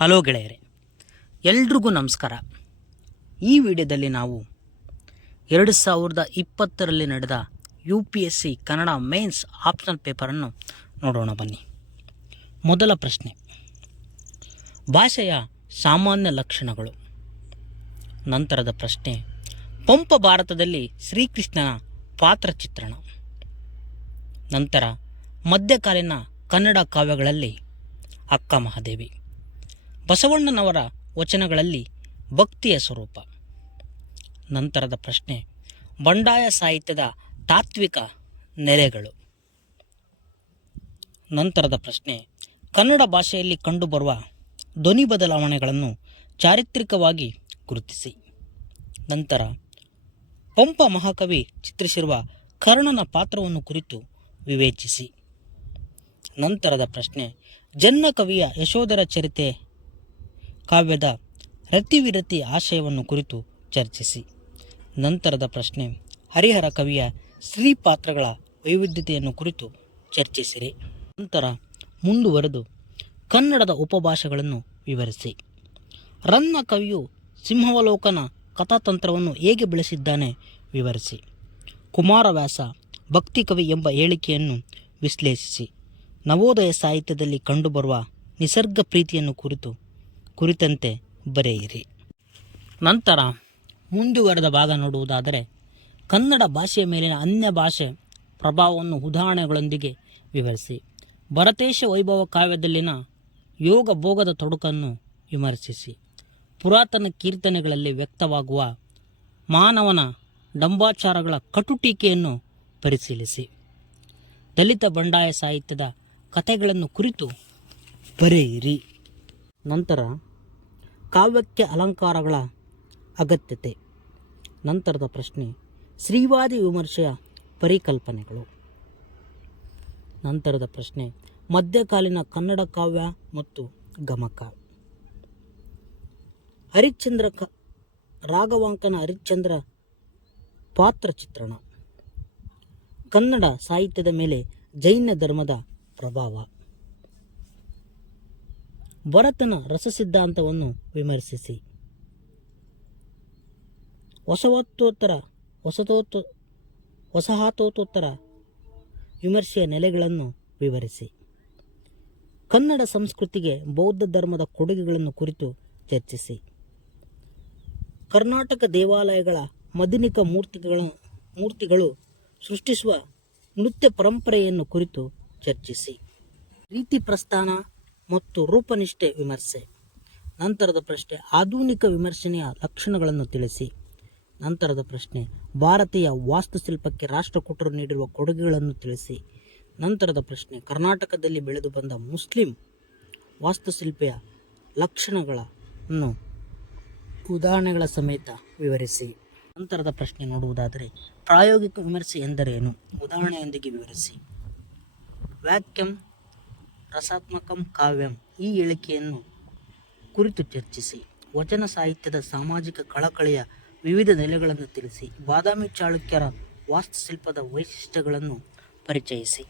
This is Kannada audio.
ಹಲೋ ಗೆಳೆಯರೆ, ಎಲ್ರಿಗೂ ನಮಸ್ಕಾರ. ಈ ವಿಡಿಯೋದಲ್ಲಿ ನಾವು 2020ರಲ್ಲಿ ನಡೆದ UPSC ಕನ್ನಡ ಮೇನ್ಸ್ ಆಪ್ಷನಲ್ ಪೇಪರನ್ನು ನೋಡೋಣ ಬನ್ನಿ. ಮೊದಲ ಪ್ರಶ್ನೆ, ಭಾಷೆಯ ಸಾಮಾನ್ಯ ಲಕ್ಷಣಗಳು. ನಂತರದ ಪ್ರಶ್ನೆ, ಪಂಪ ಭಾರತದಲ್ಲಿ ಶ್ರೀಕೃಷ್ಣನ ಪಾತ್ರ ಚಿತ್ರಣ. ನಂತರ ಮಧ್ಯಕಾಲೀನ ಕನ್ನಡ ಕಾವ್ಯಗಳಲ್ಲಿ ಅಕ್ಕ ಮಹಾದೇವಿ. ಬಸವಣ್ಣನವರ ವಚನಗಳಲ್ಲಿ ಭಕ್ತಿಯ ಸ್ವರೂಪ. ನಂತರದ ಪ್ರಶ್ನೆ, ಬಂಡಾಯ ಸಾಹಿತ್ಯದ ತಾತ್ವಿಕ ನೆಲೆಗಳು. ನಂತರದ ಪ್ರಶ್ನೆ, ಕನ್ನಡ ಭಾಷೆಯಲ್ಲಿ ಕಂಡುಬರುವ ಧ್ವನಿ ಬದಲಾವಣೆಗಳನ್ನು ಚಾರಿತ್ರಿಕವಾಗಿ ಗುರುತಿಸಿ. ನಂತರ ಪಂಪ ಮಹಾಕವಿ ಚಿತ್ರಿಸಿರುವ ಕರ್ಣನ ಪಾತ್ರವನ್ನು ಕುರಿತು ವಿವೇಚಿಸಿ. ನಂತರದ ಪ್ರಶ್ನೆ, ಜನ್ನ ಕವಿಯ ಯಶೋಧರ ಚರಿತೆ ಕಾವ್ಯದ ರತಿವಿರತಿ ಆಶಯವನ್ನು ಕುರಿತು ಚರ್ಚಿಸಿ. ನಂತರದ ಪ್ರಶ್ನೆ, ಹರಿಹರ ಕವಿಯ ಸ್ತ್ರೀ ಪಾತ್ರಗಳ ವೈವಿಧ್ಯತೆಯನ್ನು ಕುರಿತು ಚರ್ಚಿಸಿರಿ. ನಂತರ ಮುಂದುವರೆದು ಕನ್ನಡದ ಉಪಭಾಷೆಗಳನ್ನು ವಿವರಿಸಿ. ರನ್ನ ಕವಿಯು ಸಿಂಹಾವಲೋಕನ ಕಥಾತಂತ್ರವನ್ನು ಹೇಗೆ ಬೆಳೆಸಿದ್ದಾನೆ ವಿವರಿಸಿ. ಕುಮಾರವ್ಯಾಸ ಭಕ್ತಿ ಕವಿ ಎಂಬ ಹೇಳಿಕೆಯನ್ನು ವಿಶ್ಲೇಷಿಸಿ. ನವೋದಯ ಸಾಹಿತ್ಯದಲ್ಲಿ ಕಂಡುಬರುವ ನಿಸರ್ಗ ಪ್ರೀತಿಯನ್ನು ಕುರಿತಂತೆ ಬರೆಯಿರಿ. ನಂತರ ಮುಂದುವರೆದ ಭಾಗ ನೋಡುವುದಾದರೆ, ಕನ್ನಡ ಭಾಷೆಯ ಮೇಲಿನ ಅನ್ಯ ಭಾಷೆ ಪ್ರಭಾವವನ್ನು ಉದಾಹರಣೆಗಳೊಂದಿಗೆ ವಿವರಿಸಿ. ಭರತೇಶ ವೈಭವ ಕಾವ್ಯದಲ್ಲಿನ ಯೋಗ ಭೋಗದ ತೊಡಕನ್ನು ವಿಮರ್ಶಿಸಿ. ಪುರಾತನ ಕೀರ್ತನೆಗಳಲ್ಲಿ ವ್ಯಕ್ತವಾಗುವ ಮಾನವನ ಡಂಬಾಚಾರಗಳ ಕಟುಟೀಕೆಯನ್ನು ಪರಿಶೀಲಿಸಿ. ದಲಿತ ಬಂಡಾಯ ಸಾಹಿತ್ಯದ ಕಥೆಗಳನ್ನು ಕುರಿತು ಬರೆಯಿರಿ. ನಂತರ ಕಾವ್ಯಕ್ಕೆ ಅಲಂಕಾರಗಳ ಅಗತ್ಯತೆ. ನಂತರದ ಪ್ರಶ್ನೆ, ಸ್ತ್ರೀವಾದಿ ವಿಮರ್ಶೆಯ ಪರಿಕಲ್ಪನೆಗಳು. ನಂತರದ ಪ್ರಶ್ನೆ, ಮಧ್ಯಕಾಲೀನ ಕನ್ನಡ ಕಾವ್ಯ ಮತ್ತು ಗಮಕ. ಹರಿಶ್ಚಂದ್ರ ರಾಘವಾಂಕನ ಹರಿಶ್ಚಂದ್ರ ಪಾತ್ರ ಚಿತ್ರಣ. ಕನ್ನಡ ಸಾಹಿತ್ಯದ ಮೇಲೆ ಜೈನ ಧರ್ಮದ ಪ್ರಭಾವ. ಭರತನ ರಸಸಿದ್ಧಾಂತವನ್ನು ವಿಮರ್ಶಿಸಿ. ವಸಾಹತೋತ್ತರ ವಿಮರ್ಶೆಯ ನೆಲೆಗಳನ್ನು ವಿವರಿಸಿ. ಕನ್ನಡ ಸಂಸ್ಕೃತಿಗೆ ಬೌದ್ಧ ಧರ್ಮದ ಕೊಡುಗೆಗಳನ್ನು ಕುರಿತು ಚರ್ಚಿಸಿ. ಕರ್ನಾಟಕ ದೇವಾಲಯಗಳ ಮದಿನಿಕ ಮೂರ್ತಿಗಳು ಸೃಷ್ಟಿಸುವ ನೃತ್ಯ ಪರಂಪರೆಯನ್ನು ಕುರಿತು ಚರ್ಚಿಸಿ. ರೀತಿ ಪ್ರಸ್ಥಾನ ಮತ್ತು ರೂಪನಿಷ್ಠೆ ವಿಮರ್ಶೆ. ನಂತರದ ಪ್ರಶ್ನೆ, ಆಧುನಿಕ ವಿಮರ್ಶನೆಯ ಲಕ್ಷಣಗಳನ್ನು ತಿಳಿಸಿ. ನಂತರದ ಪ್ರಶ್ನೆ, ಭಾರತೀಯ ವಾಸ್ತುಶಿಲ್ಪಕ್ಕೆ ರಾಷ್ಟ್ರಕೂಟರು ನೀಡಿರುವ ಕೊಡುಗೆಗಳನ್ನು ತಿಳಿಸಿ. ನಂತರದ ಪ್ರಶ್ನೆ, ಕರ್ನಾಟಕದಲ್ಲಿ ಬೆಳೆದು ಬಂದ ಮುಸ್ಲಿಂ ವಾಸ್ತುಶಿಲ್ಪೆಯ ಲಕ್ಷಣಗಳನ್ನು ಉದಾಹರಣೆಗಳ ಸಮೇತ ವಿವರಿಸಿ. ನಂತರದ ಪ್ರಶ್ನೆ ನೋಡುವುದಾದರೆ, ಪ್ರಾಯೋಗಿಕ ವಿಮರ್ಶೆ ಎಂದರೇನು, ಉದಾಹರಣೆಯೊಂದಿಗೆ ವಿವರಿಸಿ. ವಾಕ್ಯಂ ರಸಾತ್ಮಕಂ ಕಾವ್ಯಂ, ಈ ಹೇಳಿಕೆಯನ್ನು ಕುರಿತು ಚರ್ಚಿಸಿ. ವಚನ ಸಾಹಿತ್ಯದ ಸಾಮಾಜಿಕ ಕಳಕಳಿಯ ವಿವಿಧ ನೆಲೆಗಳನ್ನು ತಿಳಿಸಿ. ಬಾದಾಮಿ ಚಾಳುಕ್ಯರ ವಾಸ್ತುಶಿಲ್ಪದ ವೈಶಿಷ್ಟ್ಯಗಳನ್ನು ಪರಿಚಯಿಸಿ.